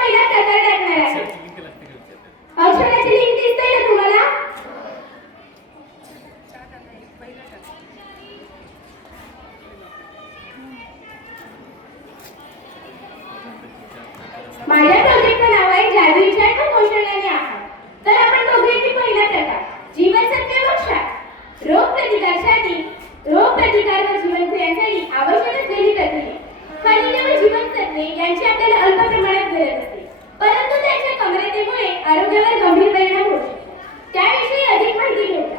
पहिला प्रकार टाकणार आहे. औषधाची लिंक दिसते ना तुम्हाला? माझ्या प्रोजेक्टचं नाव आहे जादू विचार व पोषण आणि आहार. तर आपण बघूया की पहिला प्रकार जीवनसत्वे व क्षार. रोग प्रतिकार व जीवनक्रियांसाठी आवश्यक असलेली प्रथिने, खनिजे व जीवनसत्वे यांची आपल्याला अल्प प्रमाणात गरज असते, परंतु त्यांच्या कमतरतेमुळे आरोग्यावर गंभीर परिणाम होऊ शकतो. त्याविषयी अधिक माहिती घेऊया.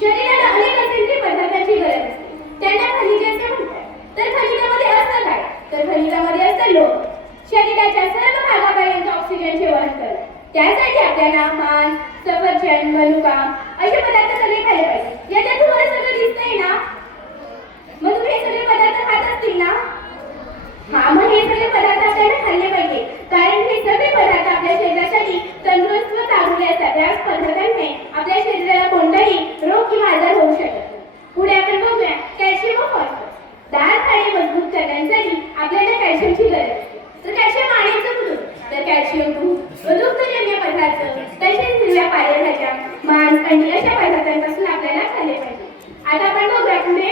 शरीराला अनेक असेंद्रिय पदार्थांची गरज असते, त्यांना खनिजे असे म्हणतात. तर खनिजामध्ये असतं काय? तर खनिजामध्ये असतं लोह. शरीराच्या सर्व भागापर्यंत ऑक्सिजनचे वहन करतात. त्यासाठी आपल्याला मांस, सफरचंद, मनुका असे पदार्थ सगळे खाल्ले पाहिजे. याच्यात तुम्हाला सगळं दिसतंय ना? मग तुम्ही हे सगळे पदार्थ खात असतील ना? हा, मग हे सगळे पदार्थ आपल्याला खाल्ले पाहिजे, कारण हे सगळे पदार्थ आपल्या शरीरासाठी तंदुरुस्त व चांगले असतात. या पदार्थांमुळे आपल्या शरीराला कोणताही रोग किंवा आजार होऊ शकत नाही. पुढे आपण बघूया कॅल्शियम व फॉस्फरस. दात हाडे मजबूत करण्यासाठी आपल्याला कॅल्शियमची गरज असते. तर कॅल्शियम आणायचं कुठून? तर कॅल्शियम दूध व दुग्धजन्य पदार्थ, तसेच हिरव्या पालेभाज्या, मांस, अंडी अशा पदार्थांपासून आपल्याला खाल्ले पाहिजे. आता आपण बघूया पुढे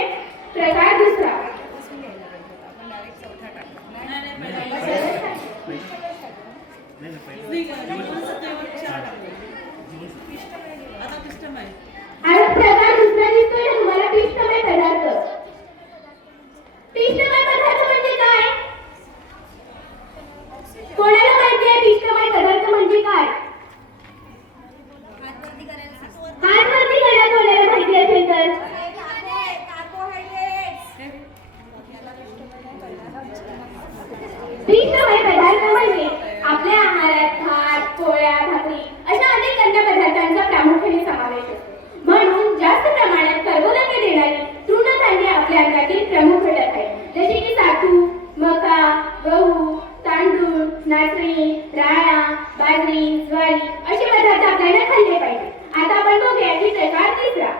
प्रकार दुसरा. आता प्रकार दुसरा दिसतोय ना तुम्हाला, पिष्टमय पदार्थ. पिष्टमय पदार्थ म्हणजे काय? कोणाला माहिती आहे पिष्टमय पदार्थ म्हणजे काय? हात वरती करा कोणाला माहिती असेल तर. पिष्टमय पदार्थ म्हणजे आपल्या आहारात भात, पोळ्या, भाकरी अशा अनेक अन्न पदार्थांचा प्रामुख्याने समावेश असतो. म्हणून जास्त प्रमाणात कर्बोदके देणारी तृणधान्ये आपल्या अन्नातील प्रमुख घटक आहेत. जसे की सातू, मका, गहू, तांदूळ, नाचणी, राळा, बाजरी, ज्वारी असे पदार्थ आपल्याला खाल्ले पाहिजे. आता आपण बघूया की प्रकार तिसरा.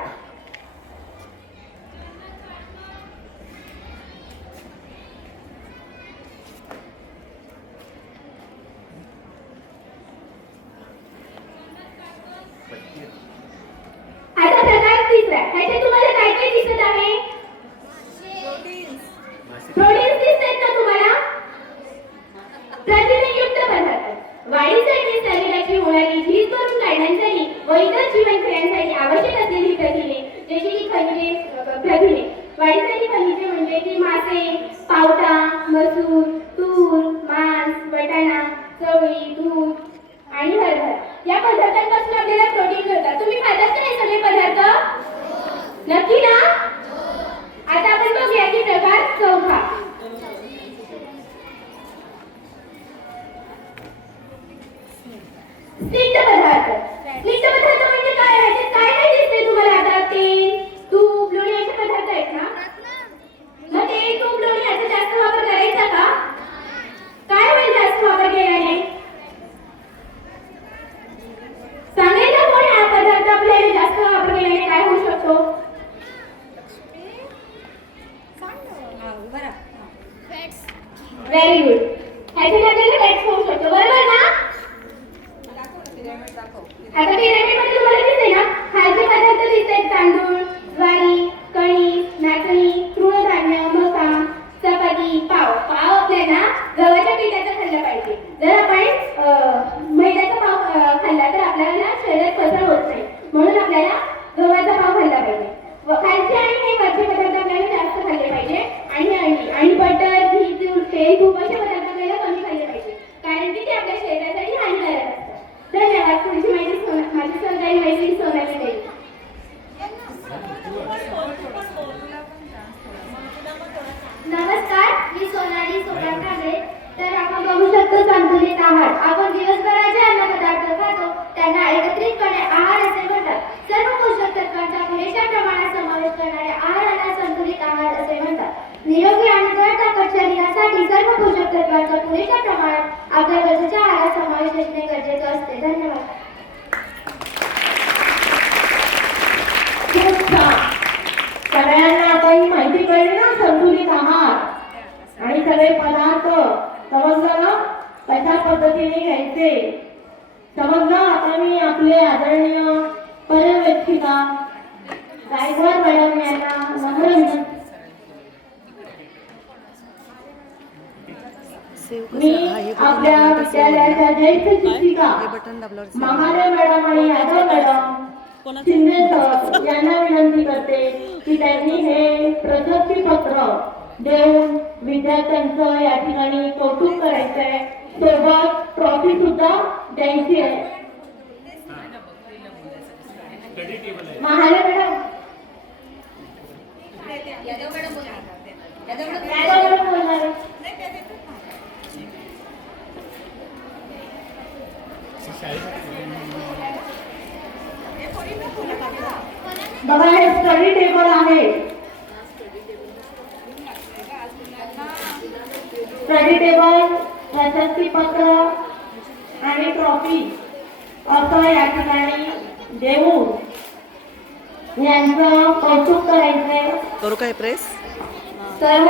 आता प्रकार तिसरा. ह्याच्यात तुम्हाला काय काय दिसत आहे? प्रोटीन्स दिसतात ना तुम्हाला? प्रथिनेयुक्त पदार्थ वाढीसाठी, शरीराची होणारी झीज भरून काढण्यासाठी व इतर जीवनक्रियांसाठी आवश्यक असलेली प्रथिने, जशी की खनिजे. प्रथिने वाढीसाठी खनिजे म्हणजे की मासे, पावटा, मसूर, तूर, मांस, वाटाणा, चवळी, दूध आणि हरभरा या पदार्थांपासून आपल्याला प्रोटीन मिळतात. तुम्ही खातात का हे सगळे पदार्थ? नक्की ना? आता आपण बघूया की प्रकार चौथा. स्निग्ध पदार्थ. स्निग्ध पदार्थ म्हणजे काय आहे? काय काय दिसते तुम्हाला? आता तेल, तूप, लोणी असे पदार्थ आहेत ना? मग तेल, तूप, लोणी याचा जास्त वापर करायचा का? काय होईल जास्त वापर केल्याने? सांगेल का कोणी हा पदार्थ आपल्याला जास्त वापर केल्याने काय होऊ शकतो? Very good. ह्याच्याने आपल्याला फॅट्स होऊ शकतो, बरोबर ना? आता पिरामिडमध्ये तुम्हाला दिसते ना, खाद्य पदार्थ दिसतात. तांदूळ, ज्वारी, कणिक, नाचणी, तृणधान्य, मका, चपाती, पाव. पाव आपल्याला गव्हाच्या पिठाचा खाल्ला पाहिजे. जर आपण मैद्याचा पाव खाल्ला तर आपल्याला शरीरात पचन होत नाही, म्हणून आपल्याला गव्हाचा पाव खाल्ला पाहिजे. खालचे आणि हे वरचे पदार्थ आपल्याला जास्त खाल्ले पाहिजे. आणि अंडी आणि बटर, घी, तेल, तूप असे पदार्थ आपल्याला कमी खाल्ले पाहिजे, कारण की ते आपल्या शरीरासाठी हानिकारक असतात. धन्यवाद. तुमची माहिती माझी सहकारी मैत्रीण सोनाली देईल. नमस्कार, मी सोनाली सोनाली. तर आपण बघू शकतो संतुलित आहार. आपण दिवसभरात जे अन्न पदार्थ खातो त्यांना एकत्रितपणे आहार असे म्हणतात. सर्व पोषक तत्वांचा पुरेशा प्रमाणात समावेश करणाऱ्या आहाराला संतुलित आहार असे म्हणतात. निरोगी आणि दृढ शरीरासाठी सर्व पोषक तत्वांचा पुरेशा प्रमाणात आपल्या गरजेच्या आहारात समावेश असणे गरजेचे असते. धन्यवाद. सगळ्यांना आता ही माहिती कळली ना संतुलित आहार आणि सगळे पदार्थ समजलं ना कशा पद्धतीने घ्यायचे. समजलं. आता मी आपले आदरणीय पर्यवेक्षिका गायकवाड मॅडम यांना नम्र विनंती. मी आपल्या विद्यालयाच्या ज्येष्ठ शिक्षिका महाले मॅडम आणि यादव मॅडम शिंदे सर यांना विनंती करते की त्यांनी हे प्रशस्ती पत्र देऊन विद्यार्थ्यांचं या ठिकाणी कौतुक करायचं आहे. सोबत ट्रॉफी सुद्धा द्यायची आहे. महाले मॅडम यादव मॅडम बोलणार आहे. बघा हे स्टडी टेबल आहे. स्टडी टेबल, प्रशस्ती पत्र आणि ट्रॉफी असं या ठिकाणी देऊन यांचं कौतुक करायचंय. करू काय प्रेस? सर्व